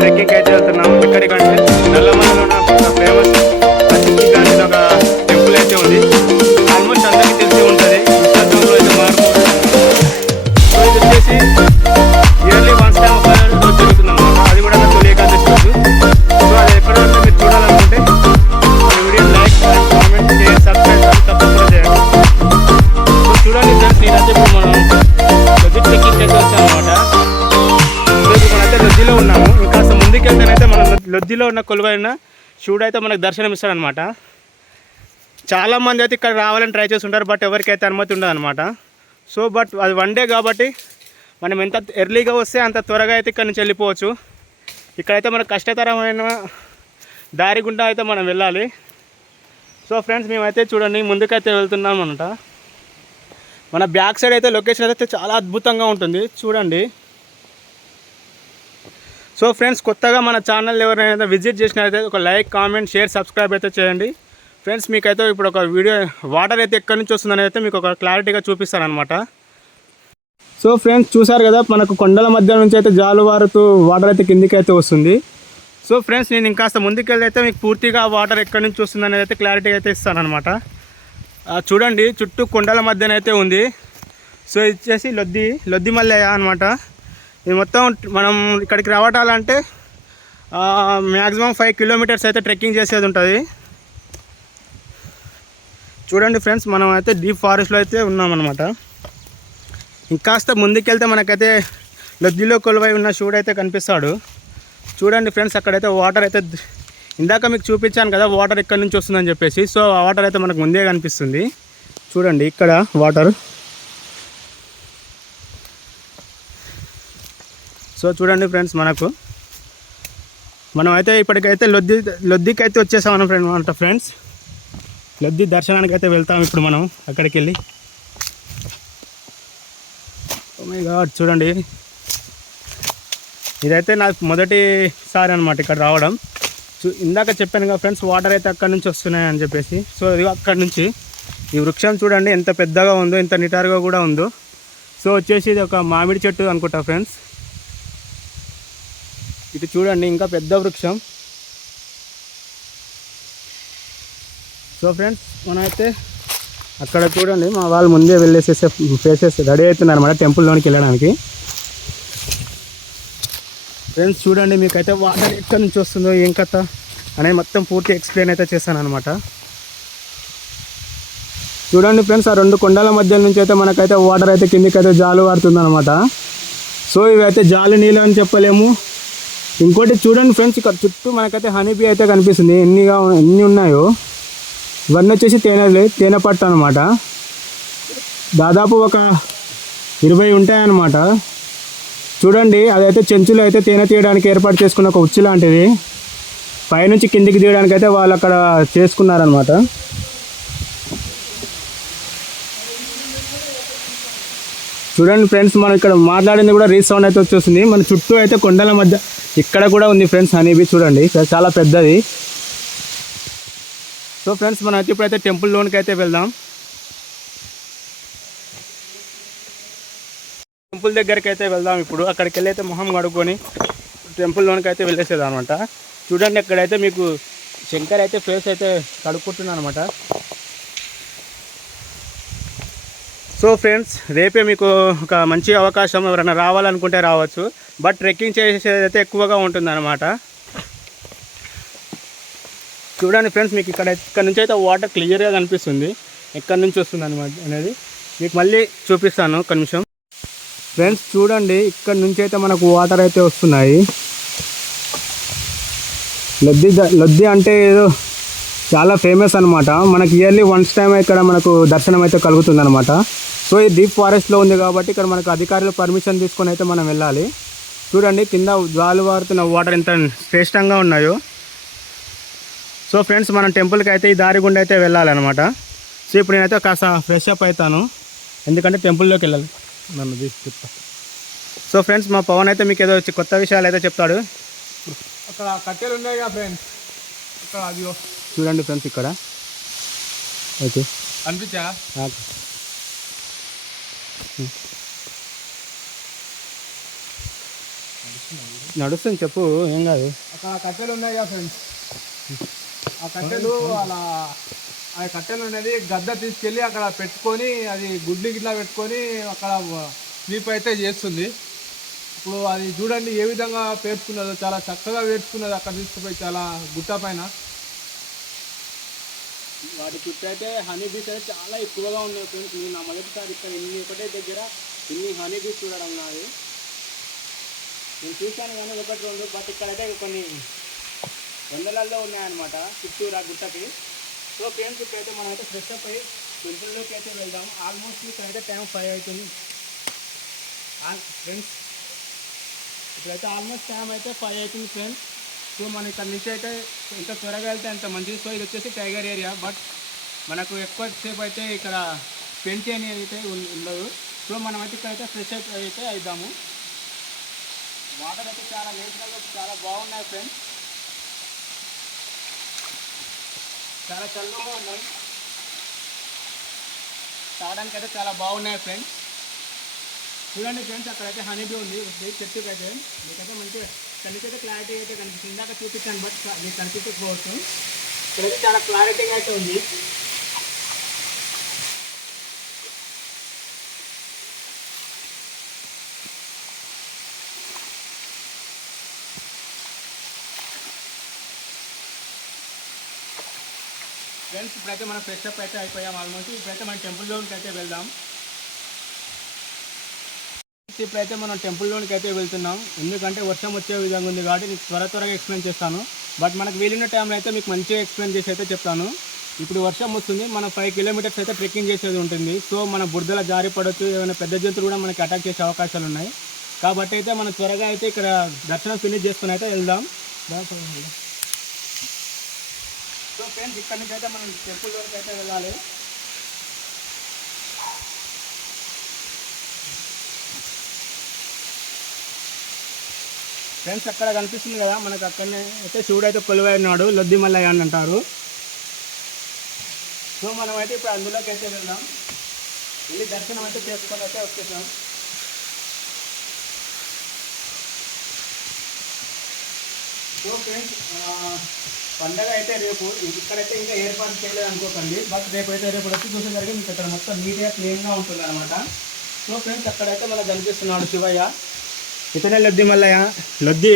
Trekking అయితే వెళ్తున్నాము. ఎక్కడికంటే నల్లమలలో ఉన్న ఫేమస్ పచ్చిగాని ఒక టెంపుల్ అయితే ఉంది. ఆల్మోస్ట్ అందరికీ తెలిసి ఉంటుంది. ఇన్స్టాగ్రామ్లో అయితే మారుతుంది. సో ఇది వచ్చేసి ఇయర్లీ వన్స్ టైం ఒక రోజు జరుగుతుంది అన్నమాట. అది కూడా తొలి ఏకాదశి రోజు. సో అది ఎక్కడ ఉంటే మీరు చూడాలనుకుంటే video like comment share subscribe తప్పకుండా చేయండి. సో చూడండి ఫ్రెండ్స్, నేనైతే ఇప్పుడు మనం బడ్జెట్ ట్రెక్కింగ్ అయితే వచ్చాను అనమాట. మనైతే లొద్దిలో ఉన్నాము. ఇంకా ముందుకెళ్తేనైతే మనం లొద్దిలో ఉన్న కొలువైన శివుడు అయితే మనకు దర్శనం ఇస్తాడనమాట. చాలామంది అయితే ఇక్కడ రావాలని ట్రై చేస్తుంటారు, బట్ ఎవరికైతే అనుమతి ఉండదు అనమాట. సో బట్ అది వన్ డే కాబట్టి మనం ఎంత ఎర్లీగా వస్తే అంత త్వరగా అయితే ఇక్కడ నుంచి వెళ్ళిపోవచ్చు. ఇక్కడైతే మనకు కష్టతరమైన దారి గుండా అయితే మనం వెళ్ళాలి. సో ఫ్రెండ్స్, మేమైతే చూడండి ముందుకైతే వెళ్తున్నాం అనమాట. మన బ్యాక్ సైడ్ అయితే లొకేషన్ అయితే చాలా అద్భుతంగా ఉంటుంది చూడండి. సో ఫ్రెండ్స్, కొత్తగా మన ఛానల్ ఎవరైనా విజిట్ చేసినట్లయితే ఒక లైక్ కామెంట్ షేర్ సబ్స్క్రైబ్ అయితే చేయండి. ఫ్రెండ్స్, మీకైతే ఇప్పుడు ఒక వీడియో వాటర్ అయితే ఎక్కడి నుంచి వస్తుందని అయితే మీకు ఒక క్లారిటీగా చూపిస్తాను అనమాట. సో ఫ్రెండ్స్, చూసారు కదా, మనకు కొండల మధ్య నుంచి అయితే జాలువారుతూ వాటర్ అయితే కిందికి అయితే వస్తుంది. సో ఫ్రెండ్స్, నేను ఇంకాస్త ముందుకెళ్ళి అయితే మీకు పూర్తిగా వాటర్ ఎక్కడి నుంచి వస్తుంది అనేది అయితే క్లారిటీ అయితే ఇస్తాను అనమాట. చూడండి, చుట్టూ కొండల మధ్యనైతే ఉంది. సో ఇది వచ్చేసి లొద్ది మల్లయ్య అనమాట. ఇది మొత్తం మనం ఇక్కడికి రావటాలంటే మ్యాక్సిమం 5 కిలోమీటర్స్ అయితే ట్రెక్కింగ్ చేసేది ఉంటుంది. చూడండి ఫ్రెండ్స్, మనం అయితే డీప్ ఫారెస్ట్లో అయితే ఉన్నామన్నమాట. ఇంకాస్త ముందుకెళ్తే మనకైతే లొద్దిలో కొలువై ఉన్న శివుడు అయితే కనిపిస్తాడు. చూడండి ఫ్రెండ్స్, అక్కడైతే వాటర్ అయితే ఇందాక మీకు చూపించాను కదా వాటర్ ఎక్కడి నుంచి వస్తుందని చెప్పేసి. సో ఆ వాటర్ అయితే మనకు ముందే కనిపిస్తుంది. చూడండి ఇక్కడ వాటర్. సో చూడండి ఫ్రెండ్స్, మనం అయితే ఇప్పటికైతే లొద్దికి అయితే వచ్చేసాం అనమాట. ఫ్రెండ్స్, లొద్ది దర్శనానికి అయితే వెళ్తాం ఇప్పుడు మనం అక్కడికి వెళ్ళి. ఓ మై గాడ్, చూడండి, ఇదైతే నాకు మొదటిసారి అనమాట ఇక్కడ రావడం. ఇందాక చెప్పాను కదా ఫ్రెండ్స్, వాటర్ అయితే అక్కడి నుంచి వస్తున్నాయని చెప్పేసి. సో ఇది అక్కడి నుంచి ఈ వృక్షం చూడండి ఎంత పెద్దగా ఉందో, ఎంత నిటారుగా కూడా ఉందో. సో వచ్చేసి ఇది ఒక మామిడి చెట్టు అనుకుంటా ఫ్రెండ్స్. ఇటు చూడండి, ఇంకా పెద్ద వృక్షం. సో ఫ్రెండ్స్, మనమైతే అక్కడ చూడండి మా వాళ్ళు ముందే వెళ్ళేసేసే ఫేసెస్ రెడీ అవుతున్నారు అన్నమాట టెంపుల్లోనికి వెళ్ళడానికి. ఫ్రెండ్స్ చూడండి, మీకైతే వాటర్ ఎక్కడి నుంచి వస్తుందో ఏం కథ అనేది మొత్తం పూర్తి ఎక్స్ప్లెయిన్ అయితే చేస్తాను అనమాట. చూడండి ఫ్రెండ్స్, ఆ 2 కొండల మధ్య నుంచి అయితే మనకైతే వాటర్ అయితే కిందికైతే జాలు వారుతుంది అనమాట. సో ఇవైతే జాలి నీళ్ళు అని చెప్పలేము. ఇంకోటి చూడండి ఫ్రెండ్స్, ఇక్కడ చుట్టూ మనకైతే హనీబీ అయితే కనిపిస్తుంది. ఎన్ని ఉన్నాయో ఇవన్నీ వచ్చేసి తేనె పట్టు అనమాట. దాదాపు ఒక 20 ఉంటాయన్నమాట. చూడండి, అదైతే చెంచులు అయితే తేనె తీయడానికి ఏర్పాటు చేసుకున్న ఒక ఉచ్చు లాంటిది. పైనుంచి కిందికి తీయడానికి అయితే వాళ్ళు అక్కడ చేసుకున్నారనమాట. చూడండి ఫ్రెండ్స్, మనం ఇక్కడ మాట్లాడింది కూడా రీసౌండ్ అయితే వచ్చేస్తుంది. మన చుట్టూ అయితే కొండల మధ్య ఇక్కడ కూడా ఉంది ఫ్రెండ్స్ హనీబీ, చూడండి చాలా పెద్దది. సో ఫ్రెండ్స్ మనం అయితే ఇప్పుడైతే టెంపుల్ లోనికి అయితే వెళ్దాం. టెంపుల్ దగ్గరికి అయితే వెళ్దాం. ఇప్పుడు అక్కడికి వెళ్ళి అయితే మొహం కడుక్కొని టెంపుల్ లోనికి అయితే వెళ్ళేసేది అనమాట. చూడండి అక్కడైతే మీకు శంకర్ అయితే ఫేస్ అయితే కడుక్కుంటున్నాను అనమాట. సో ఫ్రెండ్స్ రేపే మీకు ఒక మంచి అవకాశం, ఎవరైనా రావాలనుకుంటే రావచ్చు. బట్ ట్రెక్కింగ్ చేసేది అయితే ఎక్కువగా ఉంటుంది అనమాట. చూడండి ఫ్రెండ్స్ మీకు ఇక్కడ నుంచి అయితే వాటర్ క్లియర్గా కనిపిస్తుంది, ఎక్కడి నుంచి వస్తుంది అనమాట అనేది మీకు మళ్ళీ చూపిస్తాను ఒక నిమిషం. ఫ్రెండ్స్ చూడండి ఇక్కడ నుంచి అయితే మనకు వాటర్ అయితే వస్తున్నాయి. లొద్ది అంటే ఏదో చాలా ఫేమస్ అనమాట. మనకి ఇయర్లీ వన్స్ టైం ఇక్కడ మనకు దర్శనం అయితే కలుగుతుంది అనమాట. సో ఈ డీప్ ఫారెస్ట్లో ఉంది కాబట్టి ఇక్కడ మనకు అధికారులు పర్మిషన్ తీసుకొని అయితే మనం వెళ్ళాలి. చూడండి కింద జాలువారుతున్న వాటర్ ఎంత శ్రేష్టంగా ఉన్నాయో. సో ఫ్రెండ్స్ మనం టెంపుల్కి అయితే ఈ దారి గుండా అయితే వెళ్ళాలన్నమాట. సో ఇప్పుడు నేనైతే కాస్త ఫ్రెష్ అప్ అవుతాను, ఎందుకంటే టెంపుల్లోకి వెళ్ళాలి నన్ను తీసుకుంటా. సో ఫ్రెండ్స్ మా పవన్ అయితే మీకు ఏదో వచ్చి కొత్త విషయాలు అయితే చెప్తాడు. అక్కడ కట్టెలు ఉన్నాయి కదా ఫ్రెండ్స్, అక్కడ అది చూడండి ఫ్రెండ్స్ ఇక్కడ ఓకే అనిపించా నడుస్తుంది, చెప్పు ఏం కాదు. అక్కడ కట్టెలు ఉన్నాయి కదా ఫ్రెండ్స్, ఆ కట్టెలు అలా ఆ కట్టెలు అనేది గద్ద తీసుకెళ్ళి అక్కడ పెట్టుకొని అది గుడ్లు గిట్లా పెట్టుకొని అక్కడ స్లీప్ అయితే చేస్తుంది. ఇప్పుడు అది చూడండి ఏ విధంగా పేర్చుకున్నదో, చాలా చక్కగా పేర్చుకున్నది. అక్కడ తీసుకుపోయి చాలా గుట్ట పైన వాటి చుట్టూ అయితే హనీ బీస్ అయితే చాలా ఎక్కువగా ఉన్నాయి ఫ్రెండ్స్. నేను నా మొదటిసారి ఇక్కడ ఒకటే దగ్గర ఇన్ని హనీ బీస్ చూడడం నాది. నేను చూశాను కానీ ఒకటి రెండు, బట్ ఇక్కడైతే కొన్ని వందలల్లో ఉన్నాయన్నమాట చుట్టూరా గుట్టకి. సో ఫ్రెండ్స్ ఇక్కడైతే మనం అయితే ఫ్రెష్ అప్ అయ్యి టెంపుల్లోకి అయితే వెళ్దాం. ఆల్మోస్ట్ ఇక్కడైతే టైం 5 అవుతుంది ఫ్రెండ్స్. ఇప్పుడైతే ఆల్మోస్ట్ టైం అయితే 5 అవుతుంది ఫ్రెండ్స్. సో మనం ఇక్కడ నుంచి అయితే ఎంత త్వరగా వెళ్తే అంత మంచిది. సో ఇది వచ్చేసి టైగర్ ఏరియా, బట్ మనకు ఎక్కువసేపు అయితే ఇక్కడ స్పెండ్ చేయని అయితే ఉండదు. సో మనం అయితే ఇక్కడైతే ఫ్రెష్ అప్ అయితే అవుదాము. వాటర్ అయితే చాలా నేచురల్గా చాలా బాగున్నాయి ఫ్రెండ్స్, చాలా చల్లగా ఉన్నాయి, తాగడానికి అయితే చాలా బాగున్నాయి ఫ్రెండ్స్. చూడండి ఫ్రెండ్స్ అక్కడైతే హనీబీ ఉంది చెట్టుకి అయితే. మీకైతే మంచిగా కనిపిస్తే క్లారిటీ అయితే కనిపిస్తుంది. ఇందాక చూపించాను బట్ మీకు కనిపించకపోవచ్చు. ఇక్కడైతే చాలా క్లారిటీగా అయితే ఉంది. ఫ్రెండ్స్ ఇప్పుడైతే మనం ఫ్రెష్ అప్ అయితే అయిపోయాం ఆల్మోస్ట్. ఇప్పుడైతే మనం టెంపుల్లోకి అయితే వెళ్దాం. ఇప్పుడైతే మనం టెంపుల్లోనికి అయితే వెళ్తున్నాం, ఎందుకంటే వర్షం వచ్చే విధంగా ఉంది కాబట్టి నీకు త్వరగా ఎక్స్ప్లెయిన్ చేస్తాను. బట్ మనకు వీలున్న టైంలో అయితే మీకు మంచిగా ఎక్స్ప్లెయిన్ చేసి అయితే చెప్తాను. ఇప్పుడు వర్షం వస్తుంది, మనం 5 కిలోమీటర్స్ అయితే ట్రెక్కింగ్ చేసేది ఉంటుంది. సో మన బురదల జారి పడవచ్చు, ఏమైనా పెద్ద జంతువులు కూడా మనకి అటాక్ చేసే అవకాశాలు ఉన్నాయి. కాబట్టి అయితే మనం త్వరగా అయితే ఇక్కడ దర్శనం ఫినిష్ చేసుకుని అయితే వెళ్దాం. సో ఫ్రెండ్స్ ఇక్కడ నుంచి అయితే మనం టెంపుల్లోకి అయితే వెళ్ళాలి. ఫ్రెండ్స్ అక్కడ కనిపిస్తుంది కదా మనకు, అక్కడనే అయితే శివుడు అయితే కొలువై ఉన్నాడు, లొద్ది మల్లయ్య అని అంటారు. సో మనం అయితే ఇప్పుడు అందులోకి అయితే వెళ్దాం, వెళ్ళి దర్శనం అయితే చేసుకొని అయితే వచ్చేసాం. సో ఫ్రెండ్స్ పండగ అయితే రేపు ఇక్కడైతే ఇంకా ఏర్పాటు చేయలేదు అనుకోకండి, బట్ రేపు వచ్చి చూసేసరికి మీకు ఇక్కడ మొత్తం నీట్గా క్లీన్గా ఉంటుంది అనమాట. సో ఫ్రెండ్స్ అక్కడైతే మనకు కనిపిస్తున్నాడు శివయ్య, ఇతనే లొద్ది మల్లయ్య. లొద్ది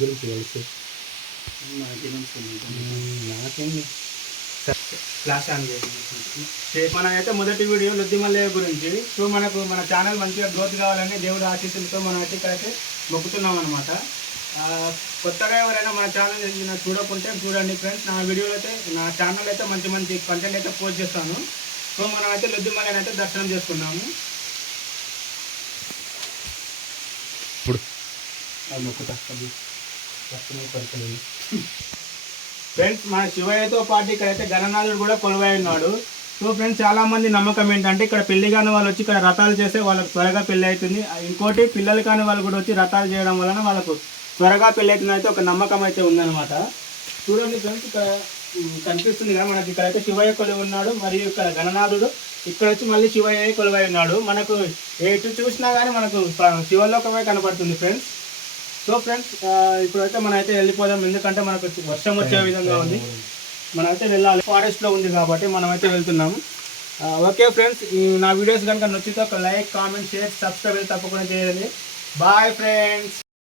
గురించి తెలుసు నాకేంటి క్లాస్ ఆన్ చేసి మనమైతే మొదటి వీడియో లొద్ది మల్లయ్య గురించి. సో మన ఛానల్ మంచిగా గ్రోత్ కావాలని దేవుడు ఆశీస్సులతో మనం అయితే ఇక్కడైతే మొక్కుతున్నాం అనమాట. కొత్తగా ఎవరైనా మన ఛానల్ చూడకుంటే చూడండి ఫ్రెండ్స్. నా వీడియోలో అయితే నా ఛానల్ అయితే మంచి కంటెంట్ అయితే పోస్ట్ చేస్తాను. సో మనం అయితే లొద్ది మల్లయ్యని అయితే దర్శనం చేసుకున్నాము. ఇప్పుడు ఫ్రెండ్స్ మన శివయ్యతో పాటు ఇక్కడైతే గణనాథుడు కూడా కొలువై ఉన్నాడు. సో ఫ్రెండ్స్ చాలా మంది నమ్మకం ఏంటంటే ఇక్కడ పెళ్లి కాని వాళ్ళు వచ్చి ఇక్కడ రథాలు చేస్తే వాళ్ళకు త్వరగా పెళ్లి అవుతుంది. ఇంకోటి పిల్లలు కాని వాళ్ళు కూడా వచ్చి రథాలు చేయడం వలన వాళ్ళకు త్వరగా పెళ్లి అవుతుంది అయితే ఒక నమ్మకం అయితే ఉందన్నమాట. చూడండి ఫ్రెండ్స్ ఇక్కడ కనిపిస్తుంది కదా మనకి, ఇక్కడైతే శివయ్య కొలువై ఉన్నాడు, మరియు ఇక్కడ గణనాథుడు, ఇక్కడ వచ్చి మళ్ళీ శివయ్య కొలువై ఉన్నాడు. మనకు ఎటు చూసినా కానీ మనకు శివలోకమే కనపడుతుంది ఫ్రెండ్స్. సో ఫ్రెండ్స్ ఇప్పుడైతే మనం అయితే వెళ్ళిపోదాం, ఎందుకంటే మనకు వర్షం వచ్చే విధంగా ఉంది, మనమైతే వెళ్ళాలి. ఫారెస్ట్లో ఉంది కాబట్టి మనమైతే వెళ్తున్నాము. ఓకే ఫ్రెండ్స్, నా వీడియోస్ కనుక నచ్చితే ఒక లైక్, కామెంట్, షేర్, సబ్స్క్రైబ్ తప్పకుండా చేయండి. Bye friends.